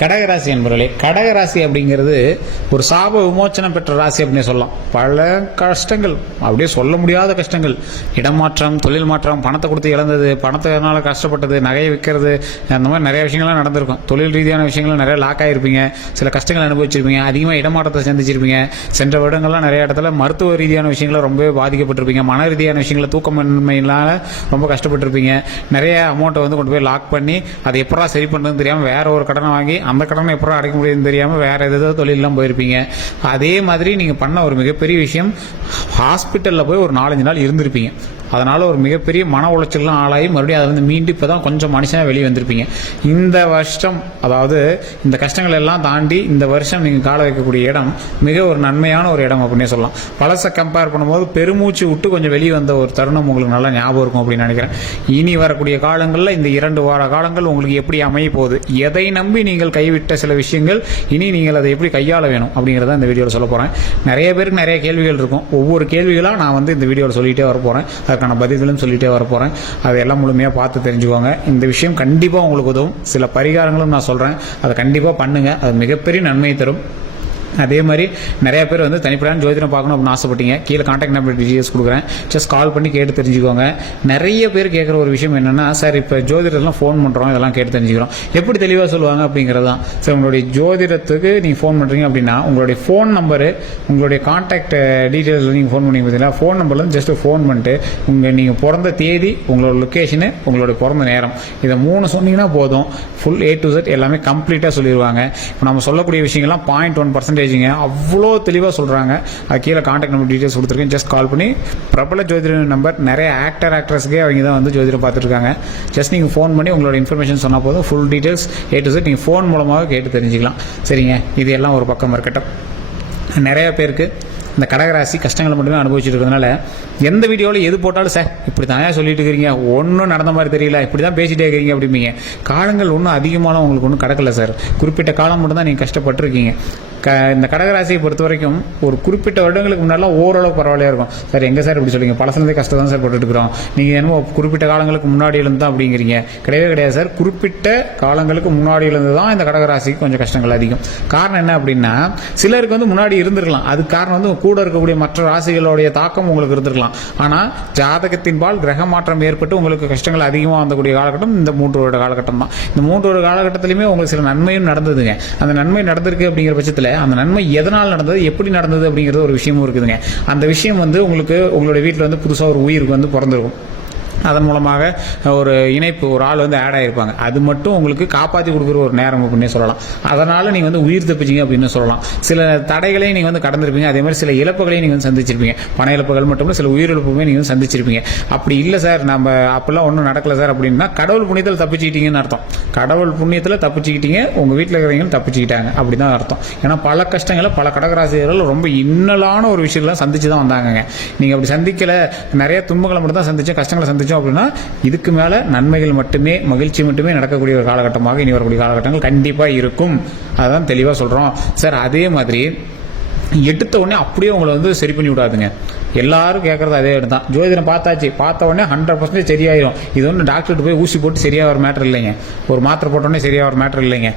கடகராசி என்பவர்களே, கடகராசி அப்படிங்கிறது ஒரு சாப விமோச்சனம் பெற்ற ராசி அப்படின்னு சொல்லலாம். பல கஷ்டங்கள், அப்படியே சொல்ல முடியாத கஷ்டங்கள், இடமாற்றம், தொழில் மாற்றம், பணத்தை கொடுத்து இழந்தது, பணத்தினால கஷ்டப்பட்டது, நகையை விற்கிறது, அந்த மாதிரி நிறைய விஷயங்கள்லாம் நடந்திருக்கும். தொழில் ரீதியான விஷயங்கள் நிறைய லாக் ஆகிருப்பீங்க, சில கஷ்டங்கள் அனுபவிச்சிருப்பீங்க, அதிகமாக இடமாற்றத்தை சந்திச்சிருப்பீங்க. சென்ற வருடங்கள்லாம் நிறைய இடத்துல மருத்துவ ரீதியான விஷயங்களை ரொம்ப பாதிக்கப்பட்டிருப்பீங்க, மன ரீதியான விஷயங்களை தூக்கமின்மையினால ரொம்ப கஷ்டப்பட்டிருப்பீங்க. நிறைய அமௌண்ட்டை வந்து கொண்டு போய் லாக் பண்ணி அதை எப்படா சரி பண்ணுறதுன்னு தெரியாமல் வேற ஒரு கடனை வாங்கி அந்த கடனை எப்போ அடைக்க முடியும்னு தெரியாமல் வேறு ஏதோ தொழிலெலாம் போயிருப்பீங்க. அதே மாதிரி நீங்கள் பண்ண ஒரு மிகப்பெரிய விஷயம், ஹாஸ்பிட்டலில் போய் ஒரு 4-5 நாள் இருந்திருப்பீங்க. அதனால் ஒரு மிகப்பெரிய மன உளைச்சல்லாம் ஆளாகி மறுபடியும் அதை வந்து மீண்டு இப்போ தான் கொஞ்சம் மனுஷனாக வெளியே வந்திருப்பீங்க. இந்த வருஷம், அதாவது இந்த கஷ்டங்கள் எல்லாம் தாண்டி இந்த வருஷம் நீங்கள் கால வைக்கக்கூடிய இடம் மிக ஒரு நன்மையான ஒரு இடம் அப்படின்னே சொல்லலாம். பழசை கம்பேர் பண்ணும்போது பெருமூச்சு விட்டு கொஞ்சம் வெளியே வந்த ஒரு தருணம் உங்களுக்கு நல்லா ஞாபகம் இருக்கும் அப்படின்னு நினைக்கிறேன். இனி வரக்கூடிய காலங்களில் இந்த 2 வார காலங்கள் உங்களுக்கு எப்படி அமைய போகுது, எதை நம்பி நீங்கள் கைவிட்ட சில விஷயங்கள் இனி நீங்கள் அதை எப்படி கையாள வேணும் அப்படிங்கிறத இந்த வீடியோவில் சொல்ல போகிறேன். நிறைய பேருக்கு நிறைய கேள்விகள் இருக்கும். ஒவ்வொரு கேள்விகளாக நான் வந்து இந்த வீடியோவில் சொல்லிகிட்டே வர போகிறேன். அதுக்கான பதில்களும் சொல்லிகிட்டே வர போகிறேன். அதையெல்லாம் முழுமையாக பார்த்து தெரிஞ்சுக்கோங்க. இந்த விஷயம் கண்டிப்பாக உங்களுக்கு உதவும். சில பரிகாரங்களும் நான் சொல்கிறேன், அதை கண்டிப்பாக பண்ணுங்கள். அது மிகப்பெரிய நன்மையை தரும். அதே மாதிரி நிறைய பேர் வந்து தனிப்படையான ஜோதிடம் பார்க்கணும் அப்படின்னு ஆசைப்பட்டீங்க. கீழே கான்டாக்ட் நம்பர் டீட்டெயில்ஸ் கொடுக்குறேன், ஜஸ்ட் கால் பண்ணி கேட்டு தெரிஞ்சுக்கோங்க. நிறைய பேர் கேட்குற ஒரு விஷயம் என்னென்னா, சார் இப்போ ஜோதிடர்லாம் ஃபோன் பண்ணுறோம், இதெல்லாம் கேட்டு தெரிஞ்சுக்கிறோம், எப்படி தெளிவாக சொல்லுவாங்க அப்படிங்கிறது தான். சார் உங்களுடைய ஜோதிடத்துக்கு நீங்கள் ஃபோன் பண்ணுறீங்க அப்படின்னா உங்களுடைய ஃபோன் நம்பரு, உங்களுடைய கான்டாக்ட் டீட்டெயில்ஸ் நீங்கள் ஃபோன் பண்ணி பார்த்தீங்கன்னா ஃபோன் நம்பர்லேருந்து ஜஸ்ட்டு ஃபோன் பண்ணிட்டு நீங்கள் பிறந்த தேதி, உங்களோட லொக்கேஷனு, உங்களுடைய பிறந்த நேரம், இதை 3 சொன்னீங்கன்னா போதும். ஃபுல் A to Z எல்லாமே கம்ப்ளீட்டாக சொல்லிடுவாங்க. இப்போ நம்ம சொல்லக்கூடிய விஷயங்கள்லாம் 0.1% அவ்வளோ தெளிவாக சொல்கிறாங்க. அது கீழே கான்டாக்ட் நம்பர் டீட்டெயில்ஸ் கொடுத்துருக்கேன், ஜஸ்ட் கால் பண்ணி. பிரபல ஜோதிட நம்பர், நிறைய ஆக்டர்ஸ்க்கே அவங்க தான் வந்து ஜோதிடம் பார்த்துருக்காங்க. ஜஸ்ட் நீங்கள் ஃபோன் பண்ணி உங்களோட இன்ஃபர்மேஷன் சொன்னால் போதும். Full details A to Z நீங்கள் ஃபோன் மூலமாக கேட்டு தெரிஞ்சுக்கலாம். சரிங்க, இது எல்லாம் ஒரு பக்கம் இருக்கட்டும். நிறைய பேருக்கு இந்த கடகராசி கஷ்டங்களை மட்டுமே அனுபவிச்சுட்டு இருக்கிறதுனால எந்த வீடியோவில் எது போட்டாலும் சார் இப்படி தானே சொல்லிட்டு இருக்கிறீங்க, ஒன்றும் நடந்த மாதிரி தெரியல, இப்படி தான் பேசிகிட்டே இருக்கிறீங்க அப்படிம்பீங்க. காலங்கள் ஒன்றும் அதிகமான உங்களுக்கு ஒன்றும் கிடக்கல சார், குறிப்பிட்ட காலம் மட்டும் தான் நீங்கள் கஷ்டப்பட்டுருக்கீங்க. இந்த கடகராசியை பொறுத்த வரைக்கும் ஒரு குறிப்பிட்ட வருடங்களுக்கு முன்னாடிலாம் ஓரளவு பரவாயில்லையா இருக்கும். சார் எங்கே சார் இப்படி சொல்லுங்க, பழசுலேருந்தே கஷ்டம் தான் சார் போட்டுட்டு இருக்கிறோம், நீங்கள் என்னமோ குறிப்பிட்ட காலங்களுக்கு முன்னாடி இருந்து தான் அப்படிங்கிறீங்க. கிடையவே கிடையாது சார், குறிப்பிட்ட காலங்களுக்கு முன்னாடி இருந்து தான் இந்த கடகராசிக்கு கொஞ்சம் கஷ்டங்கள் அதிகம். காரணம் என்ன அப்படின்னா, சிலருக்கு வந்து முன்னாடி இருந்திருக்கலாம், அது காரணம் வந்து கூட இருக்கக்கூடிய மற்ற ராசிகளுடைய தாக்கம் உங்களுக்கு இருந்திருக்கலாம். ஆனால் ஜாதகத்தின்பால் கிரக மாற்றம் ஏற்பட்டு உங்களுக்கு கஷ்டங்கள் அதிகமாக வந்தக்கூடிய காலகட்டம் இந்த 3 வருட காலகட்டம் தான். இந்த 3 வருட காலகட்டத்திலுமே உங்களுக்கு சில நன்மையும் நடந்ததுங்க. அந்த நன்மை நடந்திருக்கு அப்படிங்கிற பட்சத்தில் அந்த நன்மை எதனால் நடந்தது, எப்படி நடந்தது அப்படிங்கிறது ஒரு விஷயமும் இருக்குதுங்க. அந்த விஷயம் வந்து உங்களுக்கு உங்களுடைய வீட்டில் வந்து புதுசாக ஒரு உயிருக்கு வந்து பிறந்திருக்கும். அதன் மூலமாக ஒரு இணைப்பு, ஒரு ஆள் வந்து ஆட் ஆகிருப்பாங்க. அது மட்டும் உங்களுக்கு காப்பாற்றி கொடுக்குற ஒரு நேரம் அப்படின்னே சொல்லலாம். அதனால் நீங்கள் வந்து உயிர் தப்பிச்சிங்க அப்படின்னு சொல்லலாம். சில தடைகளையும் நீங்கள் வந்து கடந்திருப்பீங்க. அதே மாதிரி சில இழப்புகளையும் நீங்கள் வந்து சந்திச்சிருப்பீங்க. பண இழப்புகள் மட்டும் இல்லை, சில உயிரிழப்புமே நீங்கள் வந்து சந்திச்சிருப்பீங்க. அப்படி இல்லை சார், நம்ம அப்படிலாம் ஒன்றும் நடக்கலை சார் அப்படின்னா கடவுள் புண்ணியத்தில் தப்பிச்சுக்கிட்டீங்கன்னு அர்த்தம். கடவுள் புண்ணியத்தில் தப்பிச்சுக்கிட்டீங்க, உங்கள் வீட்டில் இருக்கிறவங்களும் தப்பிச்சுக்கிட்டாங்க அப்படி தான் அர்த்தம். ஏன்னா பல கஷ்டங்களை பல கடகராசிகள் ரொம்ப இன்னலான ஒரு விஷயங்கள்லாம் சந்திச்சு தான் வந்தாங்க. நீங்கள் அப்படி சந்திக்கலை, நிறைய துன்பங்களை மட்டும் தான் சந்திச்சோம், கஷ்டங்களை சந்திச்சோம் அப்படின்னா இதுக்கு மேல நன்மைகள் மட்டுமே, மகிழ்ச்சி மட்டுமே நடக்கக்கூடிய ஒரு காலகட்டமாக இனி வரக்கூடிய காலகட்டங்கள் கண்டிப்பா இருக்கும். அதான் தெளிவா சொல்றோம் சார். அதே மாதிரி எடுத்த உடனே அப்படியே உங்களை வந்து சரி பண்ணி விடாதுங்க. எல்லாரும் கேட்கறது அதே தான், ஜோதிடம் பார்த்தாச்சு, பார்த்த உடனே 100% சரியாயிரும். இது ஒன்று டாக்டர்கிட்ட போய் ஊசி போட்டு சரியாக ஒரு மேட்டர் இல்லைங்க, ஒரு மாத்திரை போட்டோடனே சரியாக ஒரு மேட்டர் இல்லைங்க.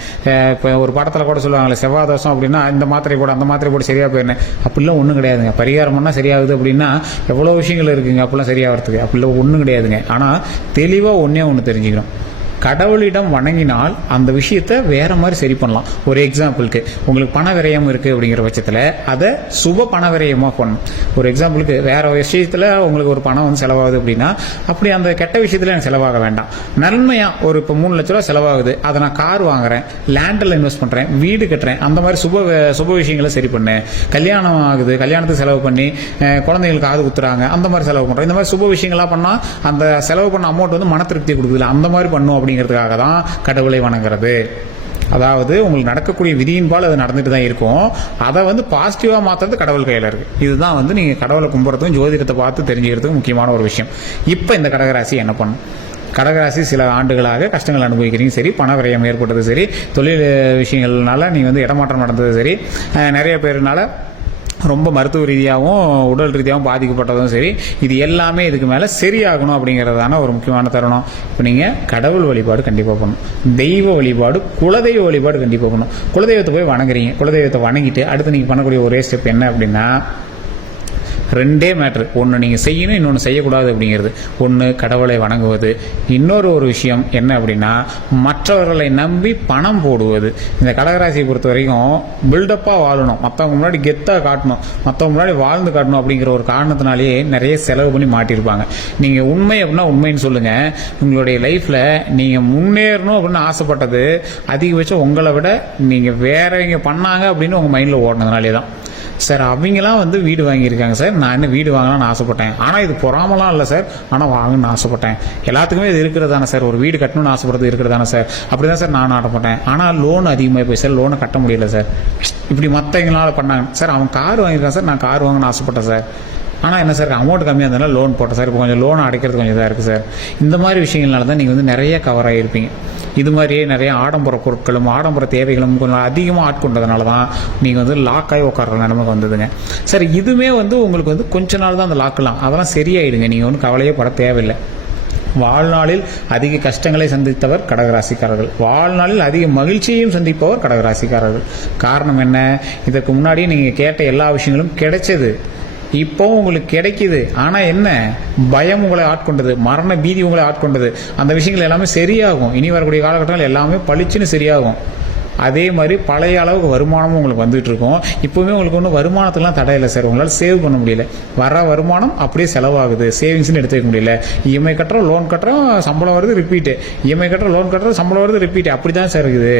இப்போ ஒரு படத்தில் கூட சொல்லுவாங்களே, செவ்வாய் தோஷம் அப்படின்னா இந்த மாத்திரை போட அந்த மாத்திரை போட்டு சரியாக போயிருந்தேன், அப்படிலாம் ஒன்றும் கிடையாதுங்க. பரிகாரம் பண்ணால் சரியாகுது அப்படின்னா எவ்வளோ விஷயங்கள் இருக்குங்க அப்படிலாம் சரியாகிறதுக்கு, அப்படிலாம் ஒன்றும் கிடையாதுங்க. ஆனால் தெளிவாக ஒன்று தெரிஞ்சுக்கணும், கடவுளிடம் வணங்கினால் அந்த விஷயத்தை வேற மாதிரி சரி பண்ணலாம். ஒரு எக்ஸாம்பிளுக்கு, உங்களுக்கு பண விரயம் இருக்குது அப்படிங்கிற பட்சத்தில் அதை சுப பண விரயமாக பண்ணணும். ஒரு எக்ஸாம்பிளுக்கு, வேற விஷயத்தில் உங்களுக்கு ஒரு பணம் வந்து செலவாகுது அப்படின்னா அப்படி அந்த கெட்ட விஷயத்தில் எனக்கு செலவாக வேண்டாம். நன்மையாக ஒரு இப்போ 3 லட்ச ரூபா செலவாகுது, அதை நான் கார் வாங்குறேன், லேண்டில் இன்வெஸ்ட் பண்ணுறேன், வீடு கட்டுறேன், அந்த மாதிரி சுப விஷயங்களை சரி பண்ணேன். கல்யாணம் ஆகுது, கல்யாணத்துக்கு செலவு பண்ணி குழந்தைங்களுக்கு காது குத்துறாங்க, அந்த மாதிரி செலவு பண்ணுறேன். இந்த மாதிரி சுப விஷயங்களாக பண்ணால் அந்த செலவு பண்ண அமௌண்ட் வந்து மன திருப்தி கொடுக்குதுல, அந்த மாதிரி பண்ணும் அப்படிங்கிறதுக்காக தான் கடவுளை வணங்குறது. அதாவது உங்களுக்கு நடக்கக்கூடிய விதியின்பால் அது நடந்துட்டு தான் இருக்கும். அதை வந்து பாசிட்டிவாக மாற்றுறது கடவுள் கையில் இருக்குது. இதுதான் வந்து நீங்கள் கடவுளை கும்பிட்றதுக்கும் ஜோதிடத்தை பார்த்து தெரிஞ்சுக்கிறதுக்கும் முக்கியமான ஒரு விஷயம். இப்போ இந்த கடகராசி என்ன பண்ணும்? கடகராசி சில ஆண்டுகளாக கஷ்டங்கள் அனுபவிக்கிறீங்க, சரி, பண விரயம் ஏற்பட்டது சரி, தொழில் விஷயங்கள்னால நீங்கள் வந்து இடமாற்றம் நடந்தது சரி, நிறைய பேருனால ரொம்ப மருத்துவ ரீதியாகவும் உடல் ரீதியாகவும் பாதிக்கப்பட்டதும் சரி, இது எல்லாமே இதுக்கு மேலே சரியாகணும் அப்படிங்கிறதான ஒரு முக்கியமான தருணம். இப்போ நீங்கள் கடவுள் வழிபாடு கண்டிப்பாக பண்ணணும், தெய்வ வழிபாடு, குலதெய்வ வழிபாடு கண்டிப்பாக பண்ணணும். குலதெய்வத்தை போய் வணங்குறீங்க, குலதெய்வத்தை வணங்கிட்டு அடுத்து நீங்கள் பண்ணக்கூடிய ஒரே ஸ்டெப் என்ன அப்படின்னா, ரெண்டே மேட்ரு. ஒன்று நீங்கள் செய்யணும், இன்னொன்று செய்யக்கூடாது அப்படிங்கிறது. ஒன்று கடவுளை வணங்குவது, இன்னொரு ஒரு விஷயம் என்ன அப்படின்னா மற்றவர்களை நம்பி பணம் போடுவது. இந்த கடகராசியை பொறுத்த வரைக்கும் பில்டப்பாக வாழணும், மற்றவங்க முன்னாடி கெத்தாக காட்டணும், மற்றவங்க முன்னாடி வாழ்ந்து காட்டணும் அப்படிங்கிற ஒரு காரணத்தினாலேயே நிறைய செலவு பண்ணி மாட்டியிருப்பாங்க. நீங்கள் உண்மை அப்படின்னா உண்மைன்னு சொல்லுங்கள். உங்களுடைய லைஃப்பில் நீங்கள் முன்னேறணும் அப்படின்னு ஆசைப்பட்டது அதிகபட்சம் உங்களை விட நீங்கள் வேறவங்க பண்ணாங்க அப்படின்னு உங்கள் மைண்டில் ஓடினதுனாலே தான். சார் அவங்களாம் வந்து வீடு வாங்கியிருக்காங்க சார், நான் என்ன வீடு வாங்கலாம்னு ஆசைப்பட்டேன், ஆனால் இது பொறாமலாம் இல்லை சார், ஆனால் வாங்கணும்னு ஆசைப்பட்டேன். எல்லாத்துக்குமே இது இருக்கிறது தானே சார், ஒரு வீடு கட்டணும்னு ஆசைப்படுறது இருக்கிறது தானே சார், அப்படி தான் சார் நானும் ஆசைப்பட்டேன். ஆனால் லோன் அதிகமாக போய் சார், லோனை கட்ட முடியல சார், இப்படி மற்றவங்களால பண்ணாங்க சார். அவன் கார் வாங்கியிருக்கான் சார், நான் கார் வாங்கணும்னு ஆசைப்பட்டேன் சார், ஆனால் என்ன சார் அமௌண்ட் கம்மியாக இருந்தாலும் லோன் போட்டேன் சார், இப்போ கொஞ்சம் லோன் அடைக்கிறது கொஞ்சம் இதாக இருக்குது சார். இந்த மாதிரி விஷயங்கள்னால தான் நீங்கள் வந்து நிறைய கவர் ஆகியிருப்பீங்க. இது மாதிரியே நிறைய ஆடம்பர பொருட்களும் ஆடம்பர தேவைகளும் கொஞ்சம் அதிகமாக ஆட்கொண்டதுனால தான் நீங்கள் வந்து லாக்காகி உட்கார்ற நிலைமைக்கு வந்ததுங்க. சார் இதுவுமே வந்து உங்களுக்கு வந்து கொஞ்ச நாள் தான் அந்த லாக்கலாம், அதெல்லாம் சரியாயிடுங்க, நீங்கள் ஒன்றும் கவலையே பட தேவையில்லை. வாழ்நாளில் அதிக கஷ்டங்களை சந்தித்தவர் கடகராசிக்காரர்கள், வாழ்நாளில் அதிக மகிழ்ச்சியையும் சந்திப்பவர் கடகராசிக்காரர்கள். காரணம் என்ன? இதற்கு முன்னாடியே நீங்கள் கேட்ட எல்லா விஷயங்களும் கிடைச்சது, இப்போ உங்களுக்கு கிடைக்குது. ஆனால் என்ன, பயம் உங்களை ஆட்கொண்டது, மரண பீதி உங்களை ஆட்கொண்டது. அந்த விஷயங்கள் எல்லாமே சரியாகும், இனி வரக்கூடிய காலகட்டங்கள் எல்லாமே பளிச்சுன்னு சரியாகும். அதே மாதிரி பழைய அளவுக்கு வருமானமும் உங்களுக்கு வந்துட்டு இருக்கும். இப்போவுமே உங்களுக்கு ஒன்றும் வருமானத்துலாம் தடை இல்லை சார், உங்களால் சேவ் பண்ண முடியல, வர வருமானம் அப்படியே செலவாகுது, சேவிங்ஸ்னு எடுத்து வைக்க முடியல. இஎம்ஐ கட்டுறோம், லோன் கட்டுறோம், சம்பளம் வருது, ரிப்பீட்டு, இஎம்ஐ கட்டுறோம், லோன் கட்டுறோம், சம்பளம் வருது, ரிப்பீட், அப்படி தான் சார் இருக்குது.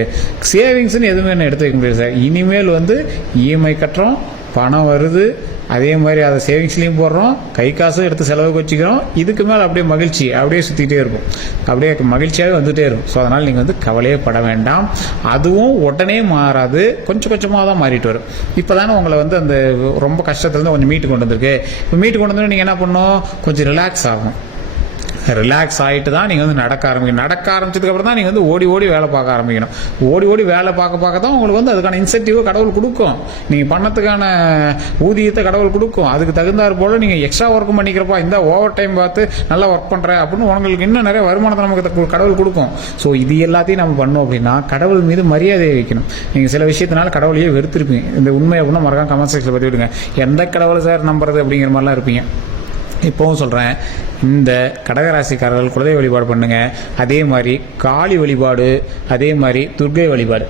சேவிங்ஸ்னு எதுவுமே என்ன எடுத்து வைக்க முடியல சார். இனிமேல் வந்து இஎம்ஐ கட்டுறோம், பணம் வருது, அதே மாதிரி அதை சேவிங்ஸ்லேயும் போடுறோம், கை காசும் எடுத்து செலவுக்கு வச்சுக்கிறோம். இதுக்கு மேலே அப்படியே மகிழ்ச்சி அப்படியே சுற்றிக்கிட்டே இருக்கும், அப்படியே மகிழ்ச்சியாகவே வந்துகிட்டே இருக்கும். ஸோ அதனால் நீங்கள் வந்து கவலையே பட வேண்டாம். அதுவும் உடனே மாறாது, கொஞ்சம் கொஞ்சமாக தான் மாறிட்டு வரும். இப்போ தானே உங்களை வந்து அந்த ரொம்ப கஷ்டத்துலேருந்து கொஞ்சம் மீட்டு கொண்டு வந்திருக்கு. இப்போ மீட்டு கொண்டு வந்து நீங்கள் என்ன பண்ணணும், கொஞ்சம் ரிலாக்ஸ் ஆகும். ரிலாக்ஸ் ஆகிட்டு தான் நீங்கள் வந்து நடக்க ஆரம்பிக்கணும். நடக்க ஆரம்பிச்சதுக்கப்புறம் தான் நீங்கள் வந்து ஓடி ஓடி வேலை பார்க்க ஆரம்பிக்கணும். ஓடி ஓடி வேலை பார்க்க தான் உங்களுக்கு வந்து அதுக்கான இன்சென்டிவ் கடவுள் கொடுக்கும், நீங்கள் பண்ணத்துக்கான ஊதியத்தை கடவுள் கொடுக்கும். அதுக்கு தகுந்தாற் போல் நீங்கள் எக்ஸ்ட்ரா ஒர்க்கும் பண்ணிக்கிறப்பா, இந்த ஓவர் டைம் பார்த்து நல்லா ஒர்க் பண்ணுறேன் அப்படின்னு உங்களுக்கு இன்னும் நிறைய வருமானத்தை நமக்கு கடவுள் கொடுக்கும். ஸோ இது எல்லாத்தையும் நம்ம பண்ணோம் அப்படின்னா கடவுள் மீது மரியாதையை வைக்கணும். நீங்கள் சில விஷயத்தினால கடவுளையே வெறுத்திருப்பீங்க, இந்த உண்மை அப்படின்னா மறக்காம கமெண்ட் செக்ஷனில் பற்றி விடுங்க. எந்த கடவுளை சார் நம்புறது அப்படிங்கிற மாதிரிலாம் இருப்பீங்க. இப்போவும் சொல்கிறேன், இந்த கடகராசிக்காரர்கள் குலதெய்வ வழிபாடு பண்ணுங்கள். அதே மாதிரி காளி வழிபாடு, அதே மாதிரி துர்க்கை வழிபாடு,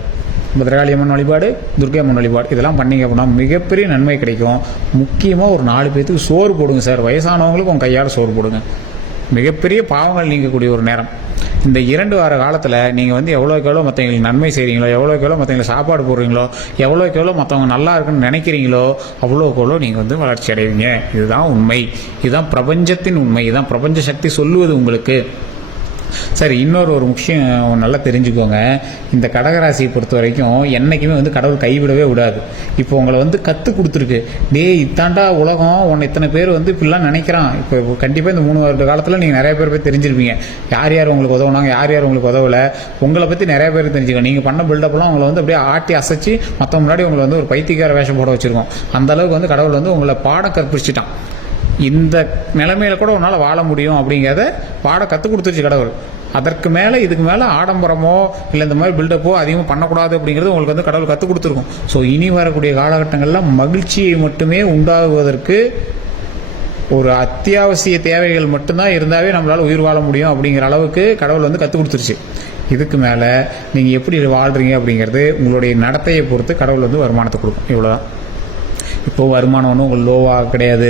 பத்ரகாளி அம்மன் வழிபாடு, துர்க்கை அம்மன் வழிபாடு, இதெல்லாம் பண்ணிங்க அப்படின்னா மிகப்பெரிய நன்மை கிடைக்கும். முக்கியமாக ஒரு 4 பேருக்கு சோறு போடுங்க சார், வயசானவங்களுக்கு உங்கள் கையால் சோறு போடுங்க. மிகப்பெரிய பாவங்கள் நீங்கக்கூடிய ஒரு நேரம். இந்த 2 வார காலத்தில் நீங்கள் வந்து எவ்வளோக்கு எவ்வளோ மற்றவங்களுக்கு நன்மை செய்கிறீங்களோ, எவ்வளோக்கு எவ்வளோ மற்றவங்களுக்கு சாப்பாடு போடுறீங்களோ, எவ்வளோக்கு எவ்வளோ மற்றவங்க நல்லா இருக்குன்னு நினைக்கிறீங்களோ, அவ்வளோக்கு எவ்வளோ நீங்கள் வந்து வளர்ச்சி அடைவீங்க. இதுதான் உண்மை, இதுதான் பிரபஞ்சத்தின் உண்மை, இதுதான் பிரபஞ்ச சக்தி சொல்லுவது உங்களுக்கு. சரி, இன்னொரு விஷயம் நல்லா தெரிஞ்சுக்கோங்க. இந்த கடகராசியை பொறுத்த வரைக்கும் என்றைக்குமே வந்து கடவுள் கைவிடவே விடாது. இப்போ உங்களை வந்து கற்றுக் கொடுத்துருக்கு, இத்தாண்டா உலகம், உன்னை இத்தனை பேர் வந்து இப்படிலாம் நினைக்கிறான். இப்போ கண்டிப்பாக இந்த 3 வருட காலத்தில் நீங்கள் நிறைய பேர் போய் தெரிஞ்சிருப்பீங்க, யார் யார் உங்களுக்கு உதவுனாங்க, யார் யார் உங்களுக்கு உதவலை, உங்களை பற்றி நிறைய பேர் தெரிஞ்சுக்கணும். நீங்கள் பண்ண பில்டப்லாம் உங்களை வந்து அப்படியே ஆட்டி அசைச்சு மற்ற முன்னாடி உங்களை வந்து ஒரு பைத்தியக்கார வேஷம் போட வச்சுருக்கோம். அந்தளவுக்கு வந்து கடவுள் வந்து உங்களை பாடம் கற்பிச்சிட்டான். இந்த நிலைமையில கூட உன்னால் வாழ முடியும் அப்படிங்கிறத பாடம் கற்றுக் கொடுத்துருச்சு கடவுள். அதற்கு மேலே இதுக்கு மேலே ஆடம்பரமோ இல்லை இந்த மாதிரி பில்டப்போ அதிகமாக பண்ணக்கூடாது அப்படிங்கிறது உங்களுக்கு வந்து கடவுள் கற்றுக் கொடுத்துருக்கும். ஸோ இனி வரக்கூடிய காலகட்டங்களில் மகிழ்ச்சியை மட்டுமே உண்டாகுவதற்கு ஒரு அத்தியாவசிய தேவைகள் மட்டும்தான் இருந்தாவே நம்மளால் உயிர் வாழ முடியும் அப்படிங்கிற அளவுக்கு கடவுள் வந்து கற்றுக் கொடுத்துருச்சு. இதுக்கு மேலே நீங்கள் எப்படி வாழ்கிறீங்க அப்படிங்கிறது உங்களுடைய நடத்தையை பொறுத்து கடவுள் வந்து வருமானத்தை கொடுக்கும். இவ்வளோதான். இப்போது வருமானம் ஒன்றும் உங்களுக்கு லோவாக கிடையாது.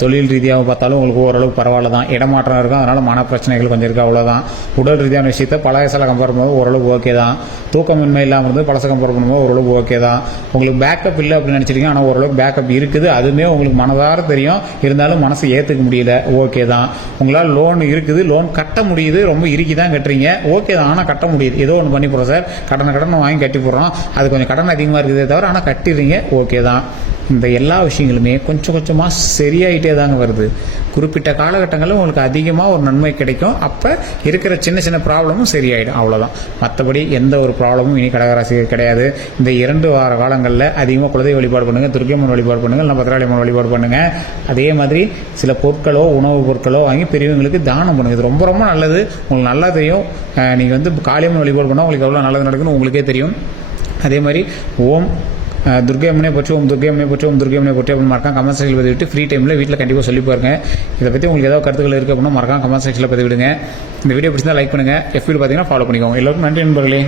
தொழில் ரீதியாக பார்த்தாலும் உங்களுக்கு ஓரளவு பரவாயில்ல தான், இடமாற்றம் இருக்கும், அதனால் மன பிரச்சனைகள் கொஞ்சம் இருக்குது, அவ்வளோதான். உடல் ரீதியான விஷயத்தை பழைய சில கம்பேர் பண்ணும்போது ஓரளவு ஓகே தான். தூக்கமின்மை இல்லாமல் இருந்து பழச கம்பேர் பண்ணும்போது ஓரளவு ஓகே தான். உங்களுக்கு பேக்கப் இல்லை அப்படின்னு நினச்சிருக்கீங்க, ஆனால் ஓரளவுக்கு பேக்கப் இருக்குது, அதுவுமே உங்களுக்கு மனதார தெரியும், இருந்தாலும் மனசு ஏற்றுக்க முடியல, ஓகே தான். உங்களால் லோன் இருக்குது, லோன் கட்ட முடியுது, ரொம்ப இறுக்கி தான் கட்டுறீங்க, ஓகே தான், ஆனால் கட்ட முடியுது. ஏதோ ஒன்று பண்ணி போகிறோம் சார், கடனை வாங்கி கட்டி போடுறோம், அது கொஞ்சம் கடன் அதிகமாக இருக்குதே தவிர ஆனால் கட்டிடுறீங்க, ஓகே தான். இந்த எல்லா விஷயங்களுமே கொஞ்சம் கொஞ்சமாக சரியாயிட்டே தாங்க வருது. குறிப்பிட்ட காலகட்டங்களில் உங்களுக்கு அதிகமாக ஒரு நன்மை கிடைக்கும். அப்போ இருக்கிற சின்ன சின்ன ப்ராப்ளமும் சரியாயிடும், அவ்வளோதான். மற்றபடி எந்த ஒரு ப்ராப்ளமும் இனி கடகராசிக்கு கிடையாது. இந்த 2 வார காலங்களில் அதிகமாக குலதெய்வ வழிபாடு பண்ணுங்கள், துர்க்கையம்மன் வழிபாடு பண்ணுங்கள், இல்லை பத்ராளியம்மன் வழிபாடு பண்ணுங்கள். அதே மாதிரி சில பொருட்களோ உணவுப் பொருட்களோ வாங்கி பெரியவங்களுக்கு தானம் பண்ணுங்கள். இது ரொம்ப ரொம்ப நல்லது. உங்களுக்கு நல்லா தெரியும். நீங்கள் வந்து காளியம்மன் வழிபாடு பண்ணால் உங்களுக்கு எவ்வளோ நல்லது நடக்குன்னு உங்களுக்கே தெரியும். அதே மாதிரி ஓம் துர்க்கையம்மனே போச்சு, ஓம் துர்க்கையம்மனே போச்சு, ஓம் துர்க்கையம்மனே போச்சு அப்படின்னு மறக்காம கமெண்ட் செக்ஷனில் பதிவிட்டு ஃப்ரீ டைமில் வீட்டில் கண்டிப்பாக சொல்லி பாருங்க. இதை பற்றி உங்களுக்கு ஏதாவது கருத்துக்கள் இருக்குது அப்படின்னா மறக்காம கமெண்ட் செக்ஷனில் பதிவிடுங்க. இந்த வீடியோ பிடிச்சிருந்தா லைக் பண்ணுங்கள். எஃபியில் பார்த்தீங்கன்னா ஃபாலோ பண்ணிக்கோங்க. எல்லாருக்கும் நன்றி நண்பர்களே.